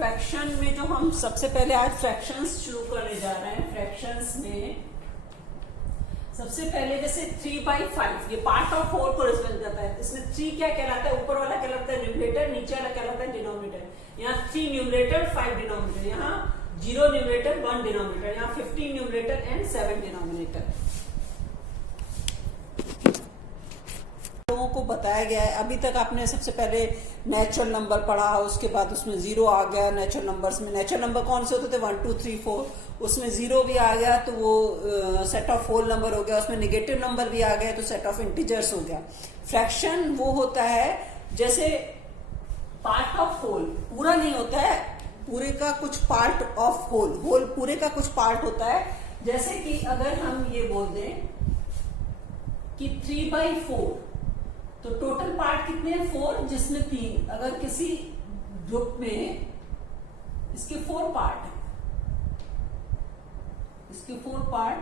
Fraction में जो हम सबसे पहले आज फ्रैक्शंस शुरू करने जा रहे हैं, फ्रैक्शंस में सबसे पहले जैसे 3/5 ये पार्ट ऑफ 4 को रिप्रेजेंट करता है। इसमें 3 क्या कहलाता है, ऊपर वाला कहलाता है न्यूमरेटर, नीचे वाला कहलाता है डिनोमिनेटर। यहाँ 3 न्यूमरेटर 5 डिनोमिनेटर, यहाँ 0 न्यूमरेटर 1 डिनोमिनेटर, यहाँ 15 न्यूमरेटर एंड 7 डिनोमिनेटर। लोगों को बताया गया है, अभी तक आपने सबसे पहले नेचुरल नंबर पढ़ा, उसके बाद उसमें 0 आ गया। नेचुरल नंबर्स में नेचुरल नंबर कौन से होते थे, 1 2 3 4, उसमें 0 भी आ गया तो वो सेट ऑफ होल नंबर हो गया। उसमें नेगेटिव नंबर भी आ गया तो सेट ऑफ इंटीजर्स हो गया। फ्रैक्शन वो होता है जैसे पार्ट ऑफ होल, पूरा नहीं होता है, पूरे का कुछ पार्ट ऑफ होल, होल पूरे का कुछ पार्ट होता है। जैसे कि अगर हम ये बोल दें कि 3/4, तो टोटल पार्ट कितने हैं, 4, जिसमें 3। अगर किसी ग्रुप में इसके 4 पार्ट है, इसके 4 part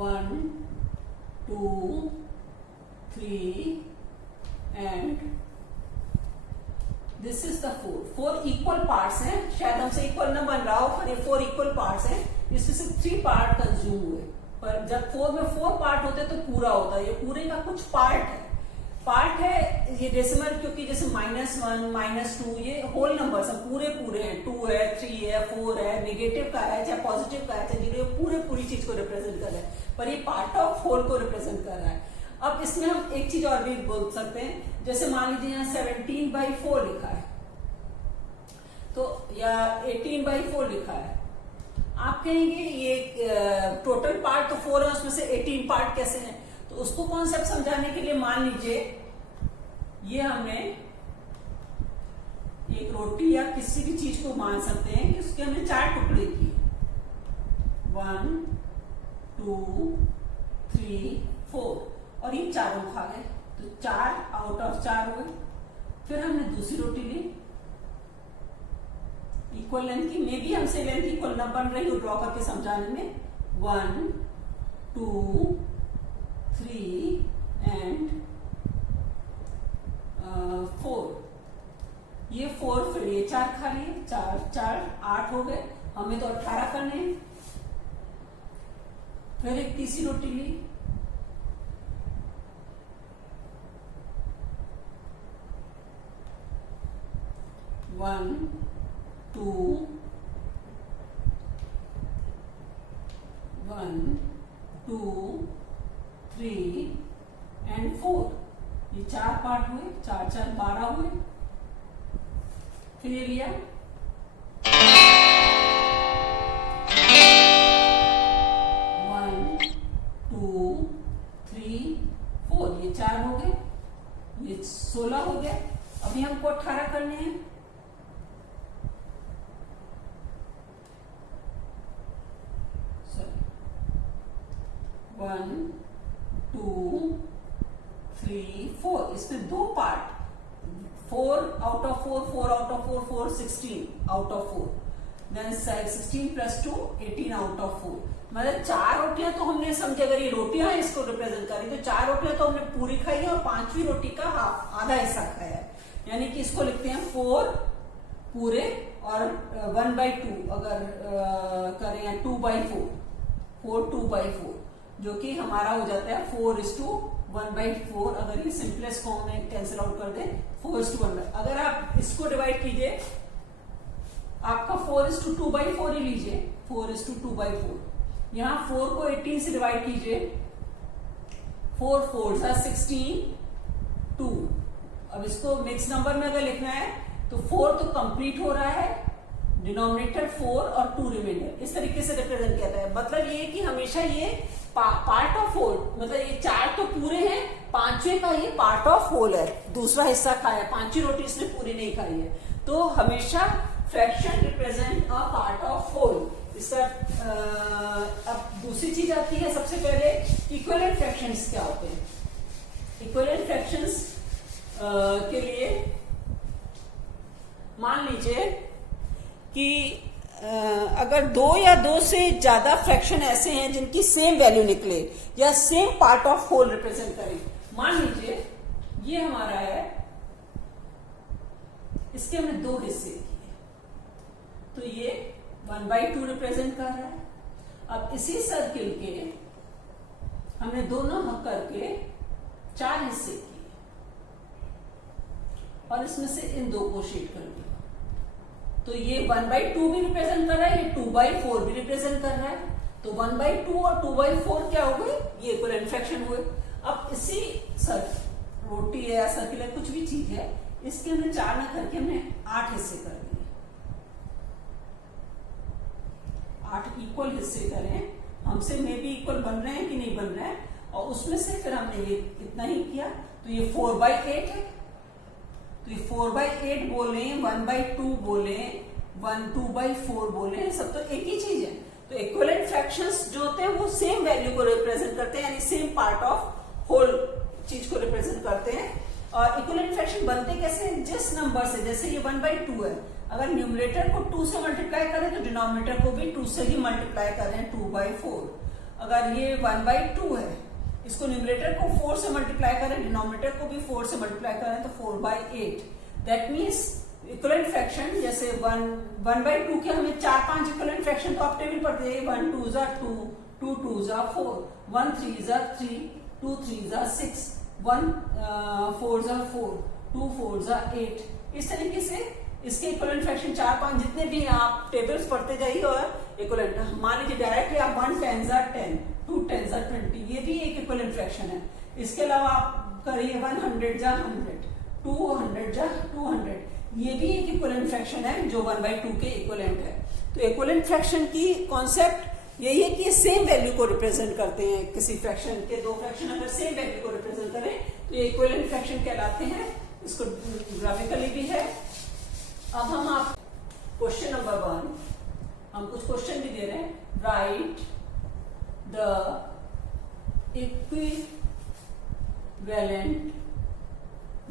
1 2 3 and this is the 4 equal parts हैं। शायद हमसे इक्वल न बन रहा हो पर ये 4 इक्वल पार्ट्स हैं, इसमें से 3 पार्ट कंज्यूम हुए। पर जब 4 में 4 पार्ट होते तो पूरा होता है, ये पूरे का कुछ पार्ट है ये डेसिमल, क्योंकि जैसे -1 -2 ये होल नंबर सब पूरे हैं, 2 है 3 है 4 है, नेगेटिव का है चाहे पॉजिटिव का है चाहे 0, पूरी चीज को रिप्रेजेंट कर रहा है, पर ये पार्ट ऑफ होल को रिप्रेजेंट कर रहा है। अब इसमें हम एक चीज और भी बोल सकते हैं, जैसे मान लीजिए यहाँ 17/4 लिखा है तो, या 18/4 लिखा है। आप कहेंगे ये टोटल पार्ट तो 4 है, उसमें से 18 पार्ट कैसे हैं, तो उसको कॉन्सेप्ट समझाने के लिए मान लीजिए ये हमने एक रोटी या किसी भी चीज को मान सकते हैं कि उसके हमने 4 टुकड़े किए, 1 2 3 4, और ये चारों खा गए तो 4 आउट ऑफ 4 हुए। फिर हमने दूसरी रोटी ली इक्वल लेंथ की, मे भी हमसे लेंथ इक्वल न बन रही हो ड्रॉ करके समझाने में, 1 2 3 एंड 4, ये 4, फिर ये 4 खा लिए, 4 4 8 हो गए, हमें तो 18 करने हैं। फिर एक तीसरी रोटी ली, वन 2 1 2 3 एंड 4, ये 4 पार्ट हुए, 4 4 12 हुए। फिर ये लिया 1 2 3 4, ये 4 हो गए, ये 16 हो गया। अभी हमको 18 करने हैं, वन 2 3 4, इसमें 2 part, 4 out of 4, 4 out of 4, 4 16 out of 4, then 16 + 2 18 out of 4। मतलब 4 रोटियां तो हमने समझे, अगर ये रोटियां हैं इसको रिप्रेजेंट करें तो 4 रोटियां तो हमने पूरी खाई है और 5वीं रोटी का आधा हिस्सा खाया है, यानी कि इसको लिखते हैं 4 पूरे और 1/2 अगर करें 2/4, 4 2/4, जो कि हमारा हो जाता है 4:1/4। अगर ये सिंपलेस्ट फॉर्म में कैंसिल आउट कर दे 4:1। अगर आप इसको डिवाइड कीजिए, आपका 4:2/4 ही लीजिए, 4:2/4। यहाँ 4 को 18 से डिवाइड कीजिए, 4 4 16 2। अब इसको मिक्स नंबर में अगर लिखना है तो 4 तो कंप्लीट हो रहा है, डिनोमिनेटर 4 और 2 रिमाइंडर, इस तरीके से रिप्रेजेंट किया जाता है। मतलब ये कि हमेशा ये पार्ट ऑफ होल, मतलब ये 4 तो पूरे हैं, 5वें का ये पार्ट ऑफ होल है, दूसरा हिस्सा खाया, 5वीं रोटी इसने पूरी नहीं खाई है। तो हमेशा fraction represent a part of whole. इसका अब दूसरी चीज आती है, सबसे पहले इक्विवेलेंट फ्रैक्शंस क्या होते हैं। इक्विवेलेंट फ्रैक्शंस के लिए मान लीजिए कि अगर 2 या 2 से ज्यादा फ्रैक्शन ऐसे हैं जिनकी सेम वैल्यू निकले या same part of whole represent करें। मान लीजिए ये हमारा है, इसके हमने 2 हिस्से किए, तो ये 1/2 रिप्रेजेंट कर रहा है। अब इसी सर्किल के हमने दोनों करके 4 हिस्से किए और इसमें से इन 2 को शेड कर दिया। तो ये 1/2 भी रिप्रेजेंट कर रहा है, ये 2/4 भी रिप्रेजेंट कर रहा है। तो 1/2 और 2/4 क्या हो गए, ये इक्विवेलेंट फ्रैक्शन हुए। अब इसी रोटी है या सर्किल है, कुछ भी चीज है, इसके हमने 4 ना करके हमने 8 हिस्से कर दिए। 8 इक्वल हिस्से करें, हमसे मे बी इक्वल बन रहे हैं कि नहीं बन रहे हैं, और उसमें से फिर हमने ये इतना ही किया। तो ये 4/8 है, तो ये 4/8 बोले, 1/2 बोले, 2/4 बोले, सब तो एक ही चीज है। तो इक्विवेलेंट फ्रैक्शंस जो होते हैं वो सेम वैल्यू को रिप्रेजेंट करते हैं, यानी सेम पार्ट ऑफ होल चीज को रिप्रेजेंट करते हैं। और इक्विवेलेंट फ्रैक्शन बनते कैसे, जिस नंबर से, जैसे ये 1/2 है, अगर न्यूमरेटर को 2 से मल्टीप्लाई करें तो डिनोमिनेटर को भी 2 से ही मल्टीप्लाई करें, 2/4। अगर ये 1/2 है, इसको न्यूमरेटर को 4 से मल्टीप्लाई करें, डिनोमिनेटर को भी 4 से मल्टीप्लाई करें तो 4/8। दैट मीन्स इक्विवेलेंट फ्रैक्शन, जैसे 1/2 के हमें 4-5 इक्विवेलेंट फ्रैक्शन तो आप टेबल पर दे, 1 2 2, 2 2 4, 1 3 3, 2 3 6, 1 4 4, 2 4 8। इस तरीके से इसके इक्विवेलेंट फ्रैक्शन 4-5 जितने भी हैं आप टेबल्स पढ़ते जाइए और इक्विवेलेंट मान लीजिए डायरेक्टली आप 1 10 10, 2 10 20, ये भी एक इक्विवेलेंट फ्रैक्शन है। इसके अलावा आप करिए 100 जा 100, 200 जा 200, ये भी एक इक्विवेलेंट फ्रैक्शन है जो 1/2 के इक्विवेलेंट है। तो इक्विवेलेंट फ्रैक्शन की कॉन्सेप्ट यही है कि सेम वैल्यू को रिप्रेजेंट करते हैं। किसी फ्रैक्शन के 2 फ्रैक्शन अगर सेम वैल्यू को रिप्रेजेंट करें तो ये इक्विवेलेंट फ्रैक्शन कहलाते हैं। इसको ग्राफिकली भी है। अब हम आप क्वेश्चन नंबर 1, हम कुछ क्वेश्चन भी दे रहे हैं। Right the equivalent,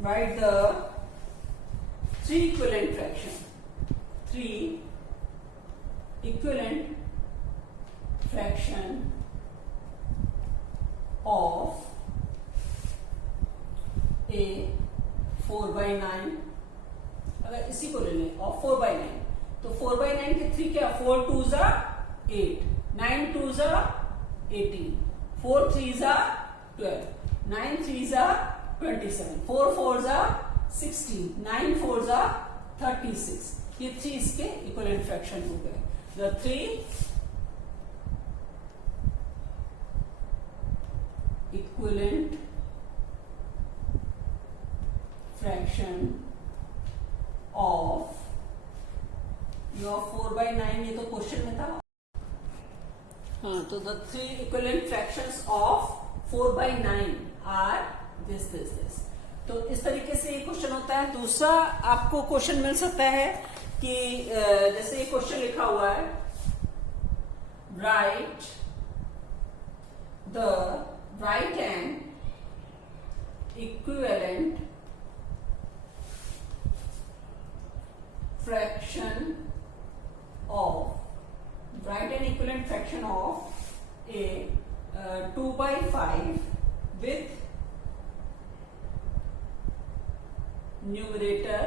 right the 3 equivalent fraction, 3 equivalent fraction of a 4/9। अगर इसी को ले लें और 4/9, तो 4/9 के 3 क्या, 4 2 8, 9 2 18, 4 3 12, 9 3 27, 4 4 16, 9 4 36। ये 3 इसके इक्विवेलेंट फ्रैक्शन हो गए। The 3 equivalent fraction of your 4/9, ये तो क्वेश्चन में था। हाँ, तो the 3 equivalent fractions of 4/9 are this। तो इस तरीके से ये क्वेश्चन होता है। दूसरा आपको क्वेश्चन मिल सकता है कि जैसे ये क्वेश्चन लिखा हुआ है, right the right hand equivalent fraction of, right hand equivalent fraction of A 2/5 with numerator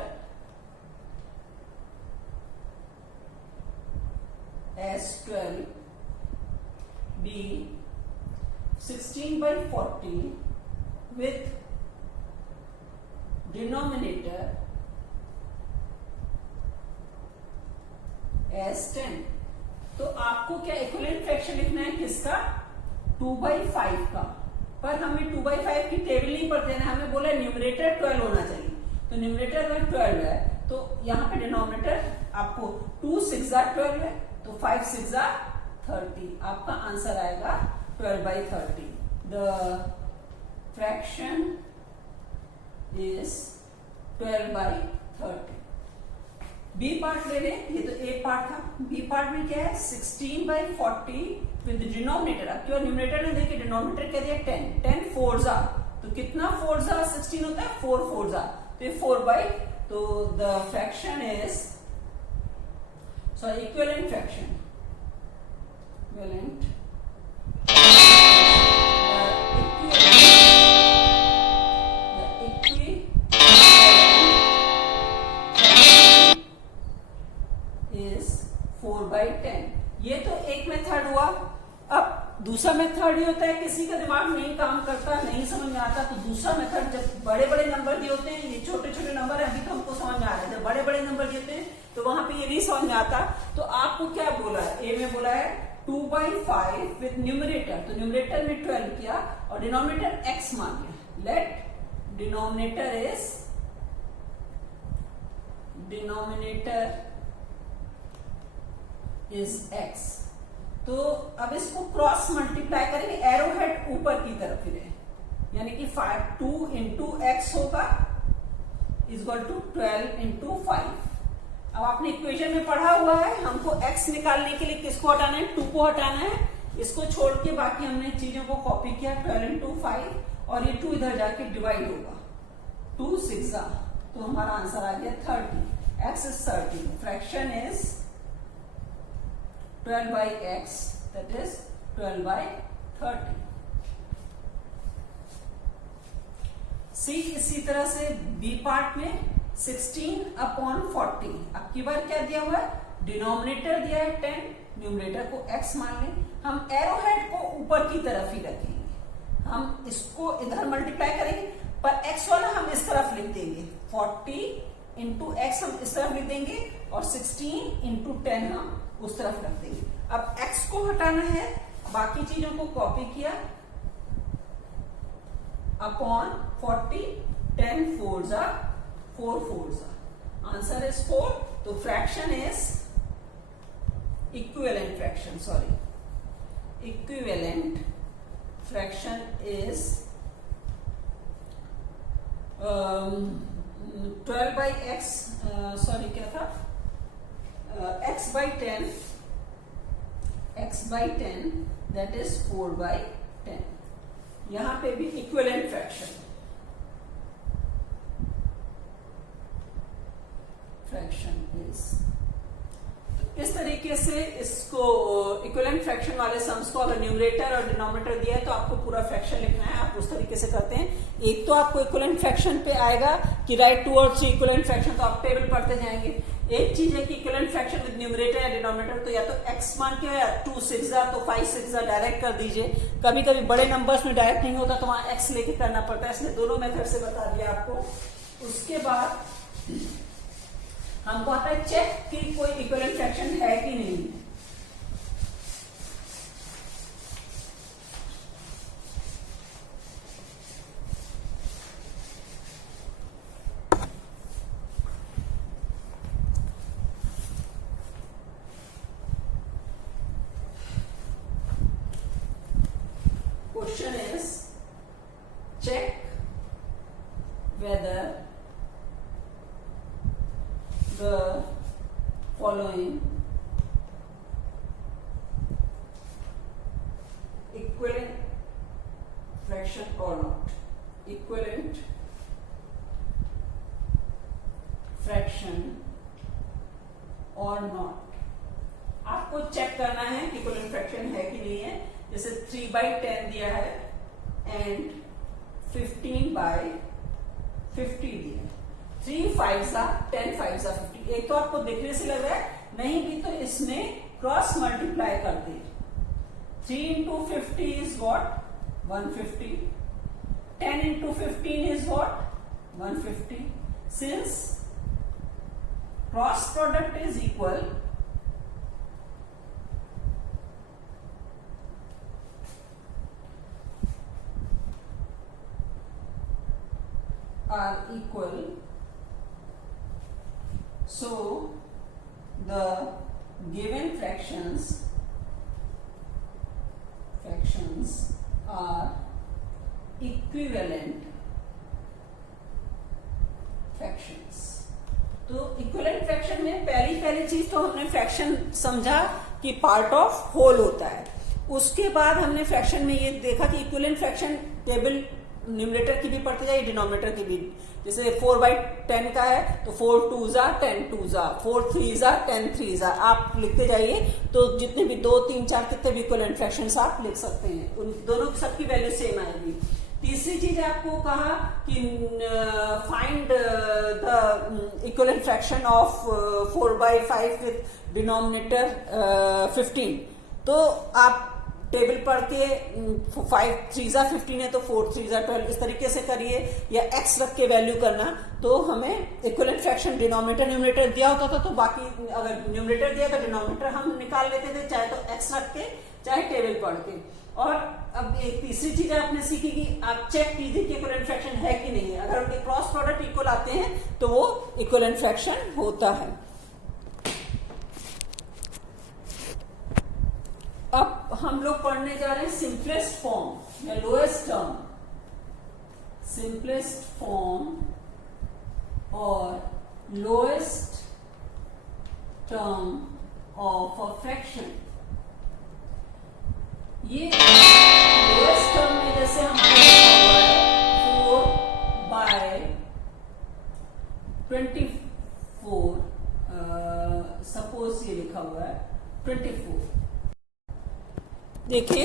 as 12, b 16/40 with denominator as 10। तो आपको क्या इक्विवेलेंट फ्रैक्शन लिखना है, किसका, 2/5 का। पर हमें 2/5 की टेबल नहीं पढ़ते हैं, हमें बोला न्यूमरेटर 12 होना चाहिए। तो न्यूमरेटर अगर 12 है तो यहाँ पे डिनोमिनेटर आपको 2 6 12 है, तो 5 6 30। आपका आंसर आएगा 12/30। The fraction is 12/30। B part ले लें, ये तो ए पार्ट था। बी पार्ट में क्या है, 16/40 विद डिनोमिनेटर। अब क्यों न्यूमरेटर ने देखिए, डिनोमिनेटर क्या दिया 10, 10 4 तो कितना 4 16 होता है, 4 4 तो 4/, तो the fraction is, sorry equivalent fraction, equivalent is 4/10। ये तो एक मेथड हुआ। अब दूसरा मेथड ये होता है किसी का दिमाग नहीं काम करता, नहीं समझ में आता, तो दूसरा मेथड जब बड़े बड़े नंबर दिए होते हैं, ये छोटे छोटे नंबर है अभी तो हमको समझ में आ रहे हैं, जब बड़े बड़े नंबर दिए होते हैं तो वहां पे ये नहीं समझ में आता। तो आपको क्या बोला है, ए में बोला है 2/5 विद न्यूमरेटर, तो न्यूमरेटर में 12 किया और डिनोमिनेटर x मान लिया। Let denominator is x। तो अब इसको क्रॉस मल्टीप्लाई करेंगे, एरो हेड ऊपर की तरफ फिरे, यानी कि 2 इंटू एक्स होगा इक्वल टू 12 इंटू 5। अब आपने इक्वेशन में पढ़ा हुआ है, हमको x निकालने के लिए किसको हटाना है, 2 को हटाना है। इसको छोड़ के बाकी हमने चीजों को कॉपी किया, 12 इंटू 5 और ये 2 इधर जाके डिवाइड होगा, 2 6 तो हमारा आंसर आ गया 30। x is 30, fraction is 12/x, that is 12/30। सी इसी तरह से बी पार्ट में 16/40। अब की बार क्या दिया हुआ है, डिनोमिनेटर दिया है 10, न्यूमरेटर को x मान लें। हम एरो हेड को ऊपर की तरफ ही रखेंगे, हम इसको इधर मल्टीप्लाई करेंगे, पर x वाला हम इस तरफ लिख देंगे, 40 इंटू एक्स हम इस तरफ लिख देंगे और 16 इंटू 10 हम उस तरफ रख देंगे। अब x को हटाना है, बाकी चीजों को कॉपी किया, upon 40, 10 4s are 4 4s are, answer is 4। तो fraction is equivalent fraction, sorry equivalent fraction is 12/x, sorry क्या था, x/10, that is 4/10। यहां पे भी इक्विवेलेंट फ्रैक्शन इज, तो इस तरीके से इसको इक्विवेलेंट फ्रैक्शन वाले सम्स को अगर न्यूमरेटर और डिनोमिनेटर दिया है तो आपको पूरा फ्रैक्शन लिखना है, आप उस तरीके से करते हैं। एक तो आपको इक्विवेलेंट फ्रैक्शन पे आएगा कि राइट 2 और 3 इक्विवेलेंट फ्रैक्शन, तो आप टेबल पढ़ते जाएंगे। एक चीज है कि इक्विवेलेंट फ्रैक्शन विद न्यूमरेटर या डिनोमिनेटर, तो या तो x मान के या 2 6 तो 5 6 डायरेक्ट कर दीजिए। कभी कभी बड़े नंबर्स में डायरेक्ट नहीं होता तो वहां x लेके करना पड़ता है, इसलिए दोनों मेथड से बता दिया आपको। उसके बाद हमको आता है चेक कि कोई इक्विवेलेंट फ्रैक्शन है कि नहीं। Question is check whether the following equivalent fraction or not, equivalent fraction or not। आपको चेक करना है कि इक्विवेलेंट फ्रैक्शन है कि नहीं है। जैसे 3/10 दिया है एंड 15/50 दिया है, 3 5s are 10 5s are 50। एक तो आपको देखने से लग रहा है, नहीं भी तो इसमें क्रॉस मल्टीप्लाई कर दे। 3 into 50 is what, 150। 10 into 15 is what, 150। Since cross product is equal, are equal, so the given fractions are equivalent fractions। तो इक्विवेलेंट फ्रैक्शन में पहली चीज तो हमने फ्रैक्शन समझा कि पार्ट ऑफ होल होता है। उसके बाद हमने फ्रैक्शन में ये देखा कि इक्विवेलेंट फ्रैक्शन टेबल न्यूमरेटर की भी पढ़ते जाइए, डिनोमिनेटर की भी। जैसे 4/10 का है तो 4 2s are 10 2s are, 4 3s are 10 3s are, आप लिखते जाइए। तो जितने भी 2 3 4 कितने भी इक्विवेलेंट फ्रैक्शंस आप लिख सकते हैं, उन दोनों सबकी वैल्यू सेम आएगी। तीसरी चीज आपको कहा कि find the equivalent fraction of 4/5 with denominator 15। तो आप टेबल पढ़ के 5 3 15 है तो 4 3 12 इस तरीके से करिए, या x रख के वैल्यू करना। तो हमें इक्विवेलेंट फ्रैक्शन डिनोमिनेटर न्यूमरेटर दिया होता था, तो बाकी अगर न्यूमरेटर दिया तो डिनोमिनेटर हम निकाल लेते थे, चाहे तो x रख के चाहे टेबल पढ़ के। और अब एक तीसरी चीज आपने सीखी कि आप चेक कीजिए कि इक्विवेलेंट फ्रैक्शन है कि नहीं है। अगर उनके क्रॉस प्रोडक्ट इक्वल आते हैं तो वो इक्विवेलेंट फ्रैक्शन होता है। अब हम लोग पढ़ने जा रहे हैं सिंपलेस्ट फॉर्म या लोएस्ट टर्म। सिंपलेस्ट फॉर्म और lowest term of a fraction. ये लोएस्ट टर्म में जैसे हमारे लिखा हुआ है 4/24, सपोज ये लिखा हुआ है 24। देखिए,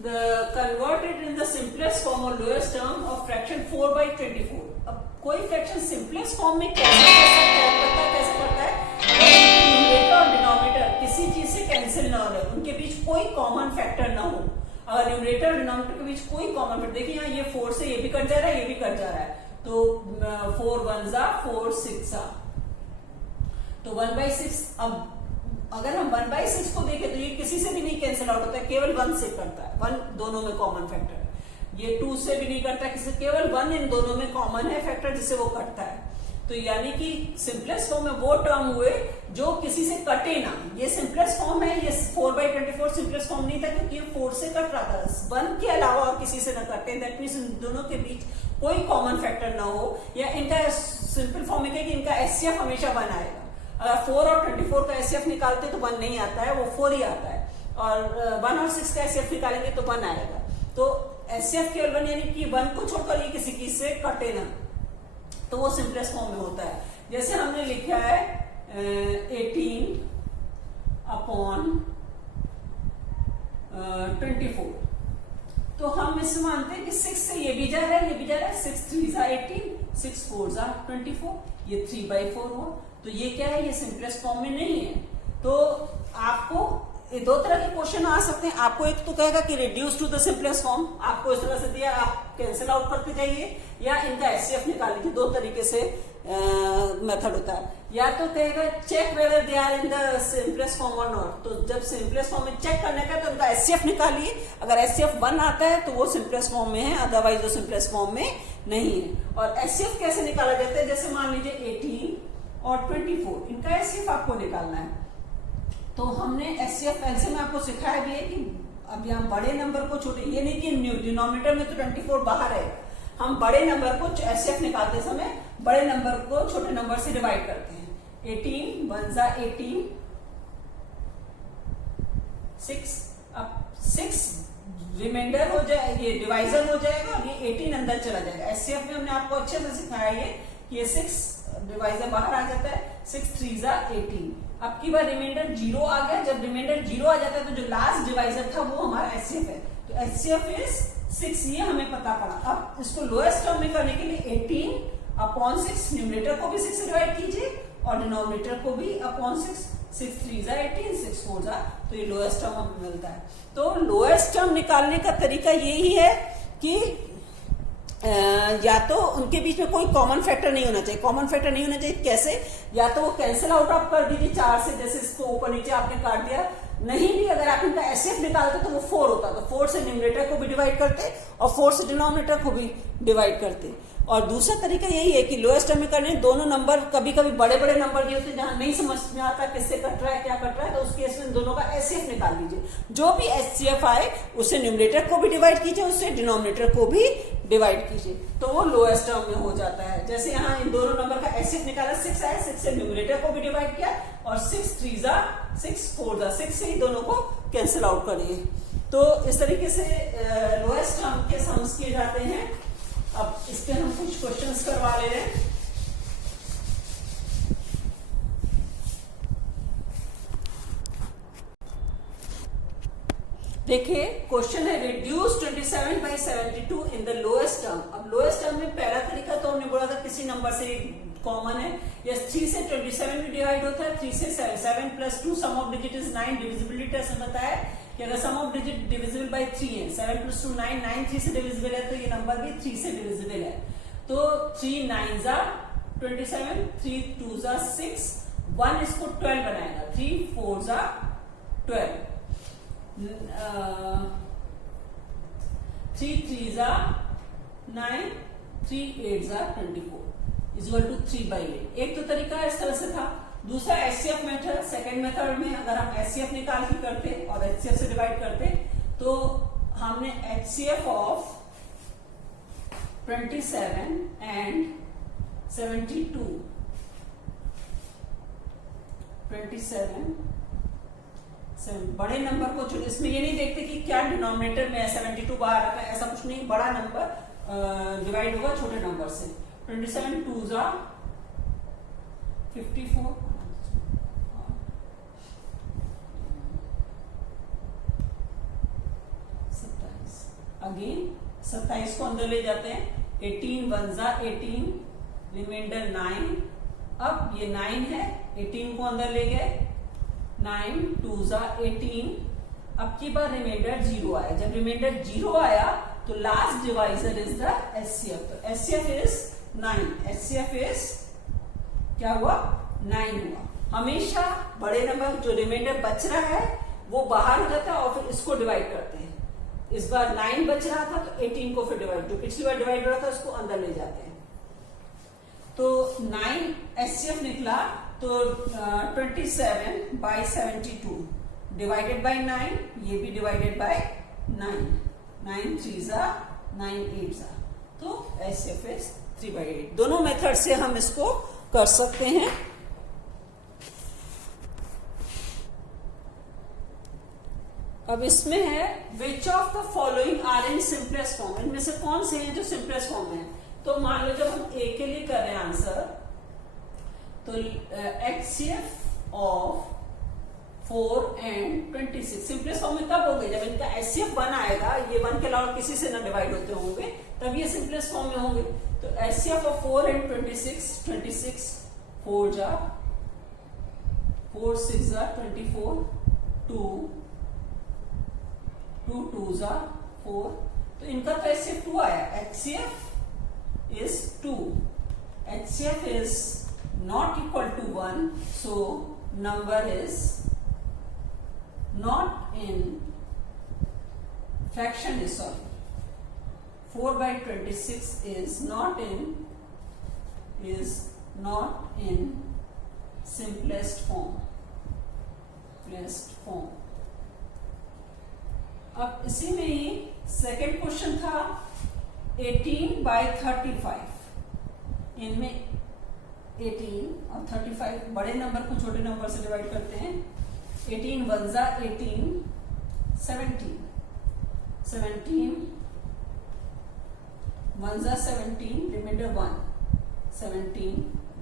the converted in the simplest form और लोएस्ट टर्म ऑफ फ्रैक्शन 4/24। अब कोई फ्रैक्शन सिंपलेस्ट फॉर्म में कैसे करता है न्यूमरेटर और डिनोमिनेटर किसी चीज से कैंसिल ना हो, उनके बीच कोई कॉमन फैक्टर ना हो। अगर न्यूमरेटर और डिनोमिनेटर के बीच कोई कॉमन फैक्टर, देखिए यहाँ ये 4 से ये भी कट जा रहा है, ये भी कट जा रहा है, तो 4 1 4 6। तो 1/6। अब अगर हम 1/6 को देखें तो ये किसी से भी नहीं कैंसिल आउट होता है, केवल 1 से करता है। 1 दोनों में कॉमन फैक्टर है। ये 2 से भी नहीं करता, किसी केवल 1 इन दोनों में कॉमन है फैक्टर जिससे वो कटता है। तो यानी कि सिंपलेस्ट फॉर्म में वो टर्म हुए जो किसी से कटे ना। ये सिंपलेस्ट फॉर्म है, ये 4/24 सिंपलेस्ट फॉर्म नहीं था क्योंकि ये 4 से कट रहा था। 1 के अलावा और किसी से ना कटे, दैट मीन्स इन दोनों के बीच कोई कॉमन फैक्टर ना हो। या इनका सिंपल फॉर्म में कि इनका एचसीएफ हमेशा 1 आएगा। अगर 4 और 24 का एचसीएफ निकालते तो 1 नहीं आता है, वो 4 ही आता है। और 1 और 6 का एचसीएफ निकालेंगे तो 1 आएगा। तो एचसीएफ केवल 1, यानी कि 1 को छोड़कर ये किसी चीज से कटे ना, तो वो सिंपलेस्ट फॉर्म में होता है। जैसे हमने लिखा है 18/24, तो हम इसमें मानते हैं कि 6 से ये भी जा रहा है, ये भी जा रहा है। 6 3 18, 6 4 24, ये 3/4 हुआ। तो ये क्या है, ये सिंपलेस्ट फॉर्म में नहीं है। तो आपको ये दो तरह के क्वेश्चन आ सकते हैं। आपको एक तो कहेगा कि reduce to the simplest form, आपको इस तरह से दिया, आप कैंसिल आउट करते जाइए, या इनका एचसीएफ निकालने की 2 तरीके से मेथड होता है। या तो कहेगा check whether they are in the simplest form और नॉट। तो जब सिंपलेस्ट फॉर्म में चेक करने का तो उनका एचसीएफ निकालिए, अगर एचसीएफ 1 आता है तो वो सिंपलेस्ट फॉर्म में है, अदरवाइज वो सिंपलेस्ट फॉर्म में नहीं है। और एचसीएफ कैसे निकाला जाता है, जैसे मान लीजिए 18 और 24, इनका एचसीएफ आपको निकालना है। तो हमने एचसीएफ पहले में आपको सिखाया भी है कि अब यहाँ बड़े नंबर को छोटे, ये नहीं कि डिनोमिनेटर में तो 24 बाहर है, हम बड़े नंबर को एचसीएफ निकालते समय बड़े नंबर को छोटे नंबर से डिवाइड करते हैं। 18 1 18, 6, अब 6 रिमाइंडर हो जाए, ये डिवाइजर हो जाएगा और ये 18 अंदर चला जाएगा। एचसीएफ में हमने आपको अच्छे से सिखाया ये कि ये 6 डिवाइजर बाहर आ जाता है, 6 3 18। अब की बार रिमाइंडर 0 आ गया, जब रिमाइंडर 0 आ जाता है तो जो लास्ट डिवाइजर था वो हमारा एचसीएफ है। तो एचसीएफ इज 6, ये हमें पता पड़ा। अब इसको लोएस्ट टर्म में करने के लिए 18/6, न्यूमरेटर को भी 6 से डिवाइड कीजिए और डिनोमिनेटर को भी /6, 6 3 18, 6 4 तो ये लोएस्ट टर्म हमें मिलता है। तो लोएस्ट टर्म निकालने का तरीका यही है कि या तो उनके बीच में कोई कॉमन फैक्टर नहीं होना चाहिए। कॉमन फैक्टर नहीं होना चाहिए कैसे, या तो वो कैंसिल आउट आप कर दीजिए 4 से, जैसे इसको ऊपर नीचे आपने काट दिया। नहीं भी अगर आप इनका एचसीएफ निकालते तो वो 4 होता, तो 4 से न्यूमरेटर को भी डिवाइड करते और 4 से डिनोमिनेटर को भी डिवाइड करते। और दूसरा तरीका यही है कि लोएस्ट टर्म में करने दोनों नंबर, कभी कभी बड़े बड़े नंबर दिए होते हैं जहां नहीं समझ में आता किससे कट रहा है क्या कट रहा है, तो उस केस में दोनों का एचसीएफ निकाल लीजिए। जो भी एचसीएफ आए उससे न्यूमरेटर को भी डिवाइड कीजिए, उससे डिनोमिनेटर को भी डिवाइड कीजिए, तो वो लोएस्ट टर्म में हो जाता है। जैसे यहाँ इन दोनों नंबर का एचसीएफ निकाला, 6 आया, 6 से न्यूमरेटर को भी डिवाइड किया और 6 3 6 4 6 से ही दोनों को कैंसिल आउट करिए। तो इस तरीके से लोएस्ट टर्म के सम्स किए जाते हैं। अब इस पे हम कुछ क्वेश्चंस करवा ले रहे हैं। देखिए क्वेश्चन है reduce 27 by 72 in the lowest term. अब लोएस्ट टर्म में पहला तरीका तो हमने बोला था किसी नंबर से कॉमन है, यस 3 से 27 भी डिवाइड होता है, 3 से 7 plus 2 sum of digit is 9। Divisibility test में बताया कि अगर sum of digit divisible by 3 है, 7 प्लस 2 9, 9 3 से डिविजिबल है, तो ये नंबर भी 3 से डिविजिबल है। तो 3 9 जा 27, 3 2 जा 6, 1 इसको 12 बनाएगा, 3 4 जा 12, 3 3 जा 9, 3 8 जा 24 इक्वल टू 3 बाई 8। एक तो तरीका इस तरह से था। दूसरा एचसीएफ मेथड, सेकेंड मेथड में अगर हम एचसीएफ निकाल के करते और एचसीएफ से डिवाइड करते तो हमने एचसीएफ ऑफ 27 एंड 72, 27 बड़े नंबर को चुने। इसमें ये नहीं देखते कि क्या डिनोमिनेटर में 72 बाहर रखा है, ऐसा कुछ नहीं, बड़ा नंबर डिवाइड होगा छोटे नंबर से। 27 2 जा 54, 27 अगेन 27 को अंदर ले जाते हैं, 18 1 जा 18, रिमाइंडर 9। अब ये 9 है, 18 को अंदर ले गए, 9 2 जा 18। अब की बार रिमाइंडर 0 आया। जब रिमाइंडर 0 आया तो last divisor is the HCF. तो एचसीएफ इज 9, एचसीएफ इज क्या हुआ 9 हुआ। हमेशा बड़े नंबर जो रिमाइंडर बच रहा है वो बाहर हो जाता है और फिर इसको डिवाइड करते हैं। इस बार 9 बच रहा था तो 18 को फिर डिवाइड, जो पिछली बार डिवाइड हो रहा था उसको अंदर ले जाते हैं। तो 9 एचसीएफ निकला, तो 27 बाई 72 डिवाइडेड बाई 9, ये भी डिवाइडेड बाई 9, 9 3 जा 9 8 जा, तो एचसीएफ इज 3 बाई 8। दोनों मेथड से हम इसको कर सकते हैं। अब इसमें है which of the following are in simplest form. इनमें से कौन से हैं जो सिंपलेस्ट फॉर्म में है। तो मान लो जब हम ए के लिए कर रहे हैं आंसर, तो HCF of 4 and 26 simplest form में कब होंगे, जब इनका एचसीएफ 1 आएगा, ये 1 के अलावा किसी से ना डिवाइड होते होंगे, तब ये सिंपलेस्ट फॉर्म में होंगे। तो एचसीएफ ऑफ 4 एंड 26, 26 4 जा 4 6 जा 24, 2 2 2 जा 4, तो इनका तो एचसीएफ 2 आया। HCF is 2, HCF is not equal to 1, so number is not in fraction is sorry 4 by 26 is not in simplest form. अब इसी में ही सेकेंड क्वेश्चन था 18 बाई 35। इनमें 18 और 35 बड़े नंबर को छोटे नंबर से डिवाइड करते हैं। 18 1 जा 18, 17 17 1 जा 17, रिमाइंडर 1 17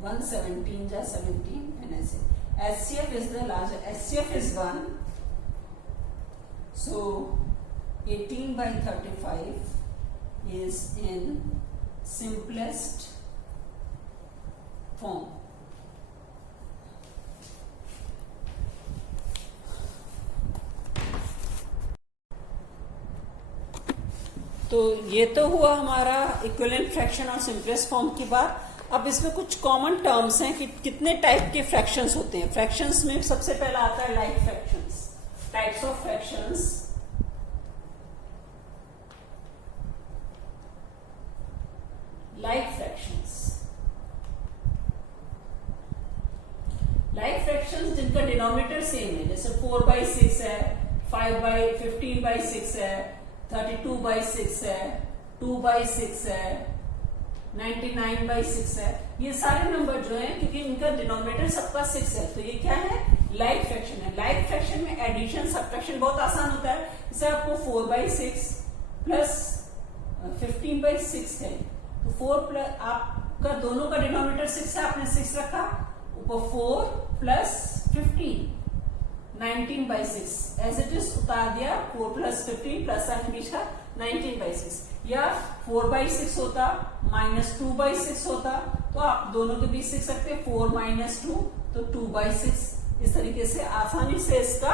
1 17 जा 17 एंड ऐसे। HCF is the larger, HCF is 1, so 18 by 35 is in simplest form. तो ये तो हुआ हमारा इक्विवेलेंट फ्रैक्शन और सिंपलेस्ट फॉर्म की बात। अब इसमें कुछ कॉमन टर्म्स हैं कि कितने टाइप के फ्रैक्शंस होते हैं। फ्रैक्शंस में सबसे पहला आता है like fractions. Types of fractions, like fractions. Like fractions जिनका डिनोमिनेटर सेम है, जैसे 4 by 6 है, 5 by 15 by 6 है, 32 by 6 है, 2 by 6 है, 99 by 6 है। ये सारे नंबर जो हैं, क्योंकि इनका डिनोमिनेटर सबका 6 है, तो ये क्या है, लाइक फ्रैक्शन है। लाइक फ्रैक्शन में एडिशन सब्ट्रैक्शन बहुत आसान होता है। जैसे आपको 4 by 6 प्लस 15 by 6 है, तो 4 प्लस आपका दोनों का डिनोमिनेटर 6 है, आपने 6 रखा, ऊपर 4 प्लस 15, 19/6 एज इट इज उतार दिया, 4 + 15 प्लस साइन बीच का 19/6, या 4/6 होता -2/6 होता, तो आप दोनों के बीच सीख सकते 4 - 2 तो 2/6। इस तरीके से आसानी से इसका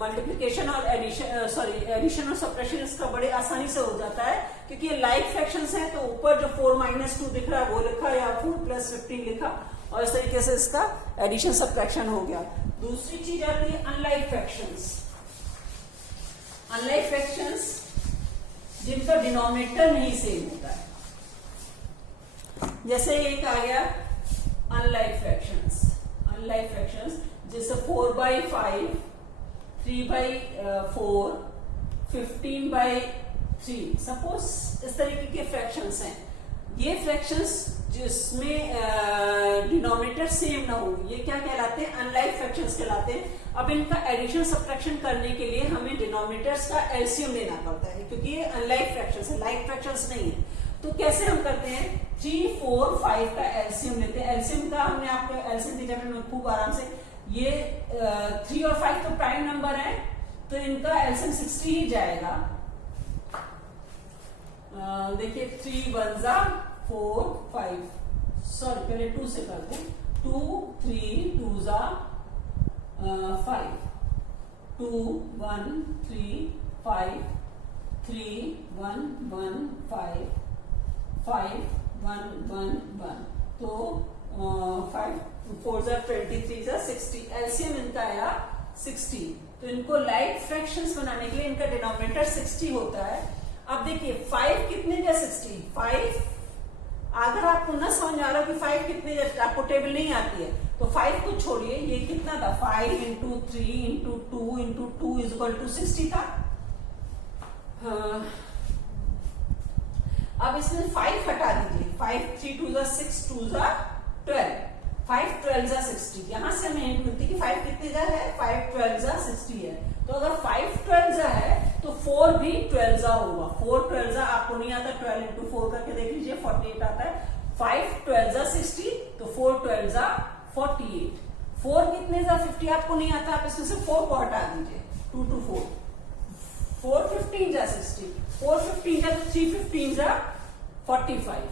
मल्टीप्लिकेशन और एडिशन और सब्ट्रैक्शन इसका बड़े आसानी से हो जाता है, क्योंकि ये लाइक फ्रैक्शंस हैं, तो ऊपर जो 4 - 2 दिख रहा है वो लिखा, या 4 + 15 लिखा, और इस तरीके से इसका एडिशन सब्ट्रैक्शन हो गया। दूसरी चीज आती है अनलाइक फ्रैक्शंस। अनलाइक फ्रैक्शंस जिनका डिनोमिनेटर नहीं सेम होता है, जैसे एक आ गया अनलाइक फ्रैक्शंस। अनलाइक फ्रैक्शंस जैसे 4/5, 3/4, 15/3, सपोज इस तरीके के फ्रैक्शंस हैं। ये फ्रैक्शंस जिसमें डिनोमिनेटर सेम ना हो, ये क्या कहलाते हैं? अनलाइक फ्रैक्शंस कहलाते हैं। अब इनका एडिशन सब्ट्रैक्शन करने के लिए हमें डिनोमिनेटर्स का एलसीएम लेना पड़ता है, क्योंकि ये अनलाइक फ्रैक्शंस है, लाइक फ्रैक्शंस नहीं है। तो कैसे हम करते हैं? 3, 4, 5 का एलसीएम लेते हैं। एलसीएम का हमने आपको एलसीएम दिया में खूब आराम से, ये 3 और 5 तो प्राइम नंबर है, तो इनका एलसीएम 60 ही जाएगा। देखिए 3 × 1 = 4, 5, सॉरी पहले 2 से करते हैं। 2, 3, 2 = 5, 2, 1, 3, 5, 3, 1, 1, 5, 5, 1, 1, 1, तो 5, 4 = 23, 60, एलसीएम इनका आया 60। तो इनको लाइक फ्रैक्शंस बनाने के लिए इनका डिनोमिनेटर 60 होता है। अब देखिए 5 कितने जा 60, 5, अगर आपको न समझ आ रहा कि 5 कितने जा, आपको टेबल नहीं आती है, तो 5 को छोड़िए, ये कितना था? 5 × 3 × 2 × 2 = 60 था। अब इसमें 5 हटा दीजिए, 5, 3 × 2 = 6, 2 = 12, 5 12 = 60। यहां से हमें हिंट मिलती है कि 5 कितने जा है? 5 12 = 60 है। तो अगर 5 12 जा है तो 4 भी 12 जा होगा। 4 12 जा आपको नहीं आता, 12 × 4 करके देख लीजिए, 48 आता है। 5 12 = 60, तो 4 12 = 48। 4 कितने जा 50 आपको नहीं आता, आप इसमें से 4 को हटा दीजिए, 2 × 4, 4 15 जा 60, 4 15 जा तो 3 15 जा 45,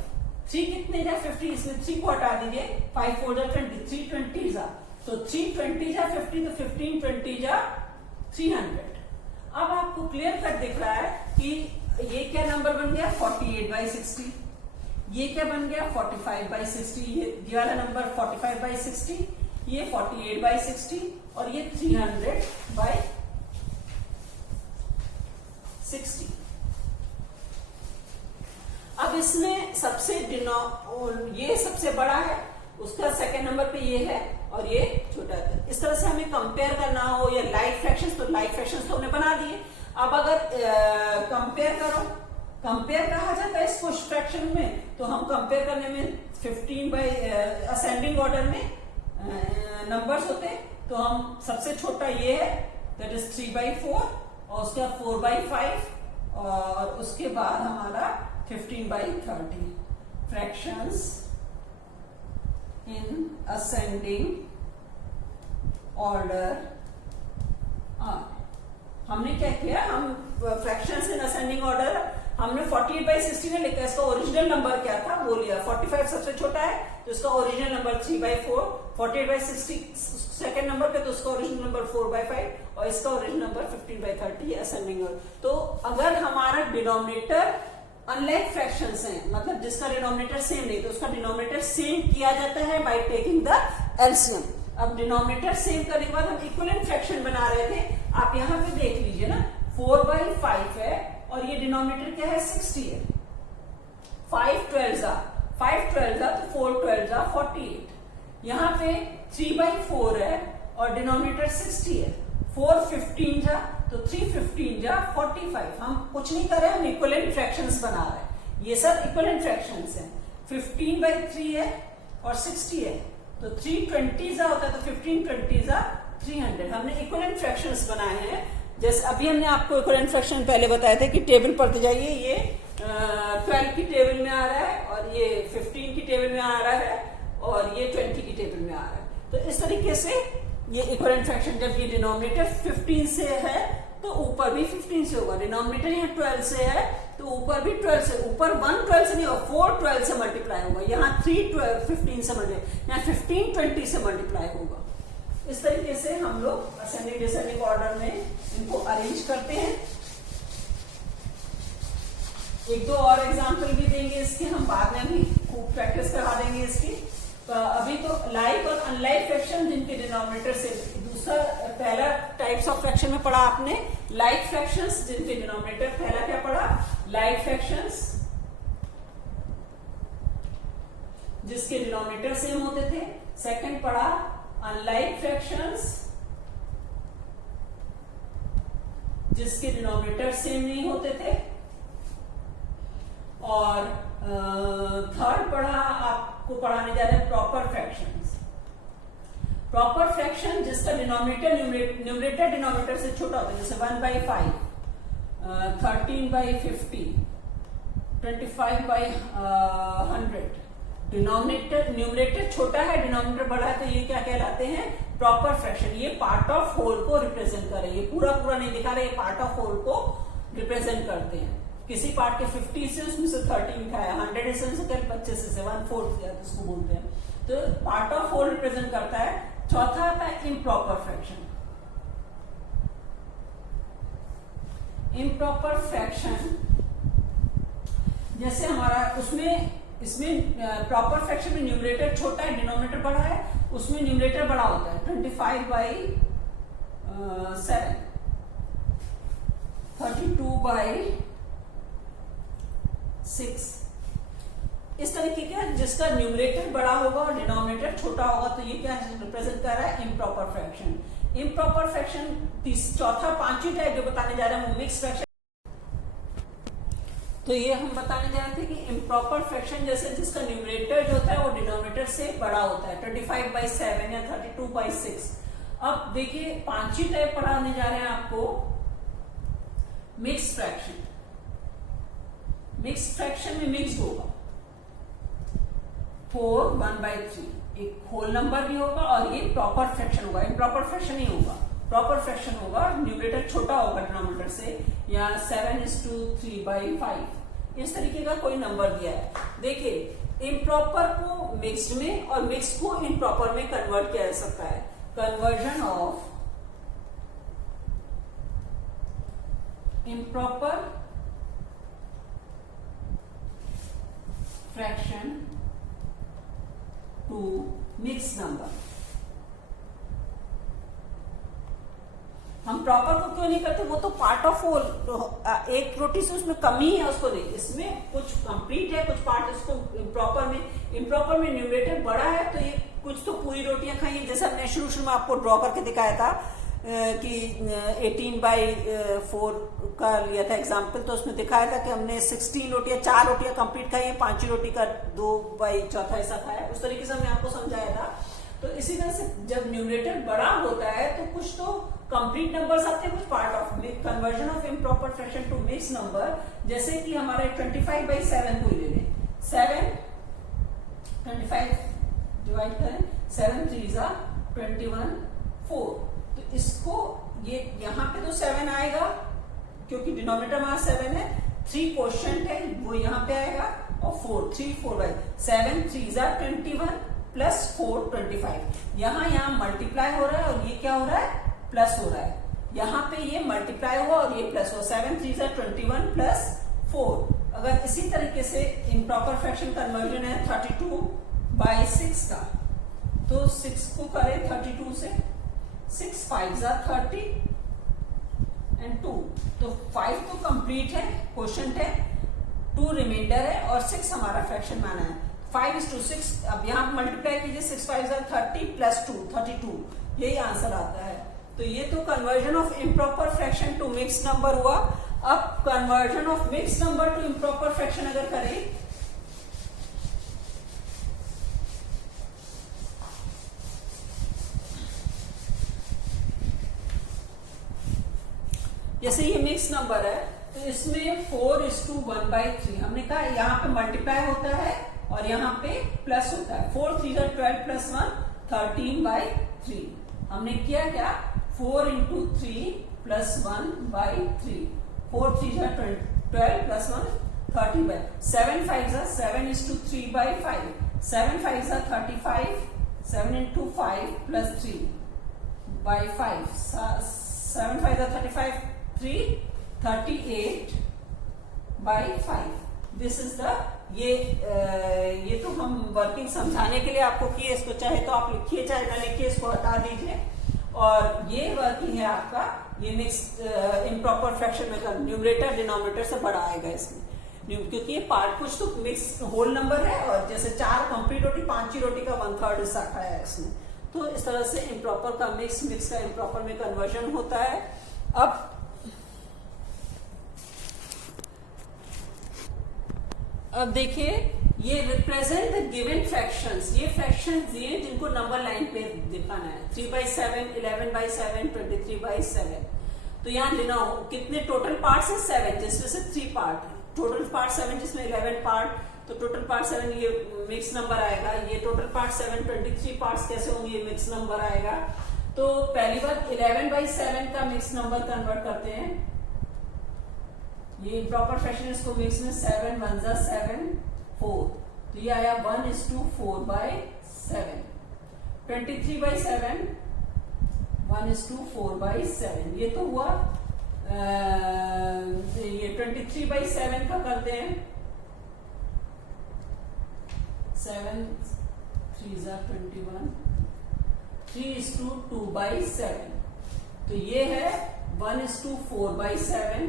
3 कितने जा 50, इसमें 3 को हटा दीजिए, 5 4 जा 20, 3 20 जा, तो 3 20 जा 50, तो 15 20 जा 300। अब आपको क्लियर कट दिख रहा है कि ये क्या नंबर बन गया? 48/60। ये क्या बन गया? 45/60। ये वाला नंबर 45/60, ये 48/60, और ये 300/60। अब इसमें सबसे ये सबसे बड़ा है, उसका सेकंड नंबर पे ये है, और ये छोटा है। इस तरह से हमें कंपेयर करना हो, या लाइक फ्रैक्शंस, तो लाइक फ्रैक्शंस तो हमने बना दिए। अब अगर कंपेयर करो, कंपेयर कहा जाता है इसको फ्रैक्शन में, तो हम कंपेयर करने में 15 असेंडिंग ऑर्डर में नंबर्स होते हैं, तो हम सबसे छोटा ये है, दैट इज 3/4, और उसका 4/5, और उसके बाद हमारा 15/30। Fractions in ascending order are। हमने क्या किया? हम फ्रैक्शंस इन असेंडिंग ऑर्डर, हमने 48/60 में लिखा, इसका ओरिजिनल नंबर क्या था वो लिया। 45 सबसे छोटा है, तो इसका ओरिजिनल नंबर 3/4, 48/60 सेकेंड नंबर पे, तो उसका ओरिजिनल नंबर 4/5, और इसका ओरिजिनल नंबर 15/30 असेंडिंग ऑर्डर। तो अगर हमारा डिनोमिनेटर अनलाइक फ्रैक्शंस हैं, मतलब जिसका डिनोमिनेटर सेम नहीं, तो उसका डिनोमिनेटर सेम किया जाता है बाय टेकिंग द एलसीएम। अब डिनोमिनेटर सेम करने के बाद हम इक्विवेलेंट फ्रैक्शन बना रहे थे, आप यहाँ पे देख लीजिए ना, 4/5 है, और ये डिनोमिनेटर क्या है? 60 है। 5 12 जा, 5 12 जा, तो 4 12 जा 48। यहाँ पे 3/4 है, और डिनोमिनेटर 60 है। 4 15 जा, तो 3 15 जा 45। हम कुछ नहीं कर रहे, हम इक्विवेलेंट फ्रैक्शंस बना रहे हैं। ये सब इक्विवेलेंट फ्रैक्शंस हैं। 15/3 है और 60 है, तो 3 20 जा होता है, तो 15 20 जा 300। हमने इक्विवेलेंट फ्रैक्शंस बनाए हैं। जैसे अभी हमने आपको इक्विवेलेंट फ्रैक्शन पहले बताया था कि टेबल पढ़ते जाइए, ये 12 की टेबल में आ रहा है, और ये 15 की टेबल में आ रहा है, और ये 20 की टेबल में आ रहा है। तो इस तरीके से ये इक्विवेलेंट फ्रैक्शन जब ये डिनोमिनेटर 15 से है तो ऊपर भी 15 से होगा, डिनोमिनेटर यहाँ 12 से है तो ऊपर भी 12 से, ऊपर 1 12 से नहीं होगा, 4 12 से मल्टीप्लाई होगा, यहाँ 3 12 15 से मल्टीप्लाई, यहाँ 15 20 से मल्टीप्लाई होगा। इस तरीके से हम लोग असेंडिंग डिसेंडिंग ऑर्डर में इनको अरेंज करते हैं। एक दो और एग्जाम्पल भी देंगे इसके, हम बाद में भी खूब प्रैक्टिस करा देंगे इसकी। अभी तो लाइक और अनलाइक फ्रैक्शन जिनके डिनोमिनेटर से, दूसरा पहला टाइप्स ऑफ फ्रैक्शन में पढ़ा आपने लाइक फ्रैक्शंस जिनके डिनोमिनेटर, पहला क्या पढ़ा लाइक फ्रैक्शंस जिसके डिनोमिनेटर सेम होते थे, सेकंड पढ़ा अनलाइक फ्रैक्शंस जिसके डिनोमिनेटर सेम नहीं होते थे, और थर्ड पढ़ा आपको पढ़ाने जा रहे हैं प्रॉपर फ्रैक्शंस। प्रॉपर फ्रैक्शन जिसका डिनोमिनेटर न्यूमरेटर डिनोमिनेटर से छोटा होता है, जैसे 1/5, 13/50, 25/100। डिनोमिनेटर न्यूमरेटर छोटा है, डिनोमिनेटर बड़ा है, तो ये क्या कहलाते हैं प्रॉपर फ्रैक्शन। ये पार्ट ऑफ होल को रिप्रेजेंट कर रहे हैं, ये पूरा पूरा नहीं दिखा रहे, ये पार्ट ऑफ होल को रिप्रेजेंट करते हैं। किसी पार्ट के 50 से उसमें से 13 का है, 100 से 25 से 1/4 किया तो उसको बोलते हैं, तो पार्ट ऑफ होल रिप्रेजेंट करता है। चौथा आता है इम्प्रॉपर फ्रैक्शन। इम्प्रॉपर फ्रैक्शन जैसे हमारा इसमें प्रॉपर फ्रैक्शन में न्यूमरेटर छोटा है, डिनोमिनेटर बड़ा है, उसमें न्यूमरेटर बड़ा होता है 25/7, 32/6। इस तरीके का जिसका न्यूमरेटर बड़ा होगा और डिनोमिनेटर छोटा होगा, तो ये क्या रिप्रेजेंट कर रहा है इम्प्रॉपर फ्रैक्शन। इम्प्रॉपर फ्रैक्शन चौथा पांचवी टाइप जो बताने जा रहे हैं वो मिक्स फ्रैक्शन। तो ये हम बताने जा रहे थे कि इम्प्रॉपर फ्रैक्शन जैसे जिसका न्यूमरेटर जो होता है वो डिनोमिनेटर से बड़ा होता है, 25/7 या 32/6। अब देखिए पांचवी टाइप पढ़ाने जा रहे हैं आपको मिक्स फ्रैक्शन। मिक्स फ्रैक्शन में मिक्स होगा 4 1/3, एक होल नंबर भी होगा और ये प्रॉपर फ्रैक्शन होगा, इम्प्रॉपर फ्रैक्शन नहीं होगा, प्रॉपर फ्रैक्शन होगा, न्यूमरेटर छोटा होगा डिनोमिनेटर से, या 7:3/5, इस तरीके का कोई नंबर दिया है। देखिए इम्प्रॉपर को मिक्स्ड में और मिक्स को इम्प्रॉपर में कन्वर्ट किया जा सकता है। Conversion of improper fraction to mix number. हम प्रॉपर को क्यों नहीं करते, वो तो पार्ट ऑफ होल, एक रोटी से उसमें कमी है उसको नहीं, इसमें कुछ कंप्लीट है, कुछ पार्ट इसको इम्प्रॉपर में न्यूमरेटर बड़ा है, तो ये कुछ तो पूरी रोटियां खाई है। जैसे हमने शुरू में आपको ड्रॉ करके दिखाया था कि 18/4 का लिया था एग्जाम्पल, तो उसमें दिखाया था कि हमने 16 रोटियां, 4 रोटियां कंप्लीट खाई है, 5 रोटी का 2/4 हिस्सा खाया, उस तरीके से हमने आपको समझाया था। तो इसी तरह से जब न्यूमरेटर बड़ा होता है तो कुछ तो कंप्लीट नंबर्स आते हैं, कुछ part of conversion of improper fraction to mix number. जैसे कि हमारे 25/7 को ही ले लें, 25 डिवाइड करें, 7 3 21 4, तो इसको ये यहाँ पे तो 7 आएगा क्योंकि डिनोमिनेटर हमारा 7 है, 3 क्वोशिएंट है वो यहाँ पे आएगा, और 4 3 4/7 3 21 प्लस 4 25। यहाँ मल्टीप्लाई हो रहा है और ये क्या हो रहा है प्लस हो रहा है, यहाँ पे ये मल्टीप्लाई हुआ और ये प्लस हुआ, 7 3 21 प्लस 4। अगर इसी तरीके से इम्प्रॉपर फ्रैक्शन कन्वर्जन है 32/6 का, तो 6 को करें 32 से, 6 5 30 एंड 2, तो 5 तो कंप्लीट है, क्वोशिएंट है, 2 रिमाइंडर है और 6 हमारा फ्रैक्शन माना है। 5:6, अब यहाँ मल्टीप्लाई कीजिए, 6 5 30 प्लस 2 32, यही आंसर आता है। तो ये तो conversion of improper fraction to mix number हुआ। अब conversion of mix number to improper fraction अगर करें, जैसे ये मिक्स नंबर है तो इसमें 4:1/3 हमने कहा यहाँ पे मल्टीप्लाई होता है और यहाँ पे प्लस होता है, 4 3 12 प्लस 1 13/3। हमने किया क्या, 4 into 3 plus 1 by 3, 4 3 जा 12 plus 1 30 by 7 5 जा 7 is to 3 by 5, 7 5 जा 35, 7 into 5 plus 3 by 5, 7 5 जा 35, 3 38 by 5. दिस इज द ये तो हम वर्किंग समझाने के लिए आपको किए, इसको चाहे तो आप लिखिए चाहे ना लिखिए, इसको हटा दीजिए. और ये वर्किंग है आपका, ये मिक्स इम्प्रॉपर फ्रैक्शन में न्यूमरेटर डिनोमिनेटर से बड़ा आएगा इसमें, क्योंकि ये पार्ट कुछ तो मिक्स होल नंबर है, और जैसे 4 कंप्लीट रोटी 5 रोटी का 1/3 हिस्सा खाया है इसमें. तो इस तरह से इम्प्रॉपर का मिक्स का इम्प्रॉपर में कन्वर्जन होता है. अब देखिए, ये रिप्रेजेंट द गिवन फ्रैक्शंस, ये फ्रैक्शंस दिए जिनको नंबर लाइन पे दिखाना है. 3/7, 11/7, 23/7. तो यहाँ कितने टोटल पार्ट्स है, 7, जिसमें से 3 पार्ट है. टोटल पार्ट 7 जिसमें 11 पार्ट, तो टोटल पार्ट 7 ये मिक्स नंबर आएगा. ये टोटल पार्ट 7, 23 पार्ट्स कैसे होंगे, ये मिक्स नंबर आएगा. तो पहली बात 11/7 का मिक्स नंबर कन्वर्ट करते हैं. ये प्रॉपर फ्रैक्शन, इसको मिक्स में 7 1 जा 7 4, तो ये आया 1 is to 4/7. 23/7 1 is to 4/7. ये तो हुआ. ये 23/7 का करते हैं. 7 3 जा 21, 3 is to 2/7. तो ये है 1 is to 4/7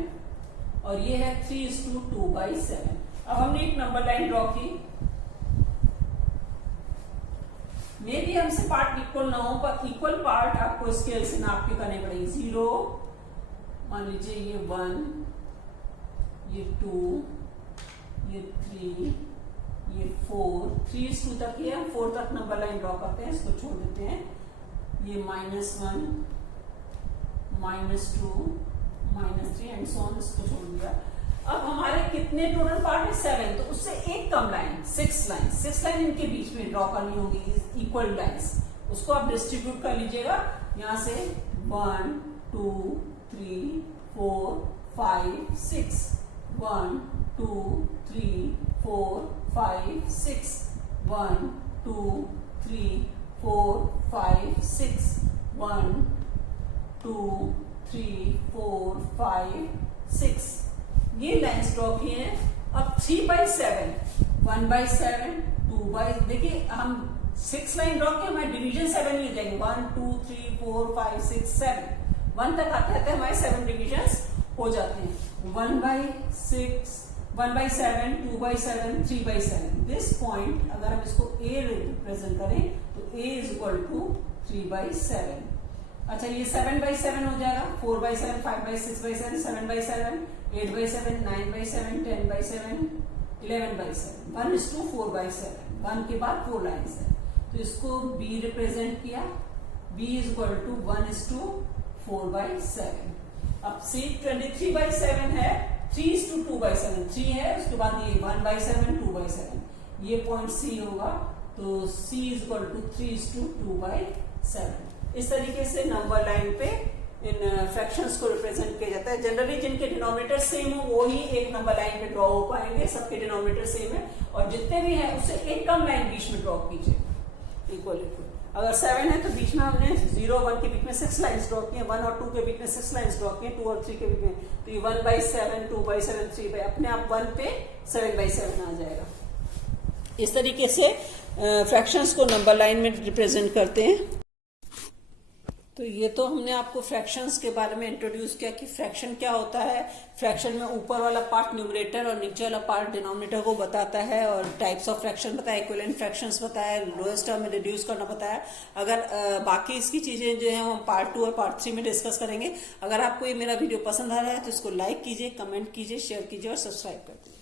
और ये है 3 is to 2/7. अब हमने एक नंबर लाइन ड्रॉ की. मे भी हमसे पार्ट इक्वल ना हो, पर इक्वल पार्ट आपको स्केल से नाप के करने पड़ेगी. 0 मान लीजिए, ये 1, ये 2, ये 3, ये 4, 3 is to तक, ये 4 तक नंबर लाइन ड्रॉ करते हैं, इसको छोड़ देते हैं. ये -1, -2, -3 एंड सो ऑन, इसको छोड़ दिया. अब हमारे कितने टोटल पार्ट है, 7, तो उससे एक कम लाइन 6 लाइन इनके बीच में ड्रॉ करनी होगी, इक्वल लाइंस. उसको आप डिस्ट्रीब्यूट कर लीजिएगा. यहां से 1 2 3 4 5 6, 1 2 3 4 5 6, 1 2 3 4 5 6, 1 2 3 4 5 6. ये लाइन्स ड्रॉ किए हैं. अब 3/7, 1/7, 2/, देखिए हम 6 लाइन ड्रॉ किए, हमारे डिवीजन 7 ले जाएंगे. 1 2 3 4 5 6 7, 1 तक आते आते हमारे 7 डिविजन्स हो जाते हैं. 1/6, 1/7, 2/7, 3/7. दिस पॉइंट अगर हम इसको A रिप्रेजेंट करें तो A इज इक्वल टू 3/7. अच्छा, ये 7/7 हो जाएगा. 4/7, 5/6/7, 7/7, 8/7, 9/7, 10/7, 11/7. 1 is to 4/7. 1 के बाद 4 लाइन्स है, तो इसको B रिप्रेजेंट किया. B is equal to 1 is to 4/7. अब C 23/7 है. 3 is to 2/7, 3 है, उसके बाद ये 1/7, 2/7. ये पॉइंट C होगा, तो C is equal to 3 is to 2/7. इस तरीके से नंबर लाइन पे इन फ्रैक्शंस को रिप्रेजेंट किया जाता है. जनरली जिनके डिनोमिनेटर सेम हो वो ही एक नंबर लाइन पे ड्रॉ हो पाएंगे. सबके डिनोमिनेटर सेम है, और जितने भी हैं उससे एक कम लाइन बीच में ड्रॉ कीजिए, इक्वल. अगर 7 है तो बीच में हमने 0 1 के बीच में 6 लाइन्स ड्रॉ किए. 1 और 2 के बीच में 6 लाइन्स ड्रॉ किए. 2 और 3 के बीच में, तो ये 1/7, 2/7, 3 अपने आप 1 पे 7/7 आ जाएगा. इस तरीके से फ्रैक्शंस को नंबर लाइन में रिप्रेजेंट करते हैं. तो ये तो हमने आपको फ्रैक्शंस के बारे में इंट्रोड्यूस किया कि फ्रैक्शन क्या होता है. फ्रैक्शन में ऊपर वाला पार्ट न्यूमरेटर और नीचे वाला पार्ट डिनोमिनेटर को बताता है, और टाइप्स ऑफ फ्रैक्शन बताया, इक्विवेलेंट फ्रैक्शंस बताया, लोएस्ट टर्म में रिड्यूस करना बताया. अगर बाकी इसकी चीजें जो है हम पार्ट 2 और पार्ट 3 में डिस्कस करेंगे. अगर आपको ये मेरा वीडियो पसंद आ रहा है तो इसको लाइक कीजिए, कमेंट कीजिए, शेयर कीजिए और सब्सक्राइब कर दीजिए.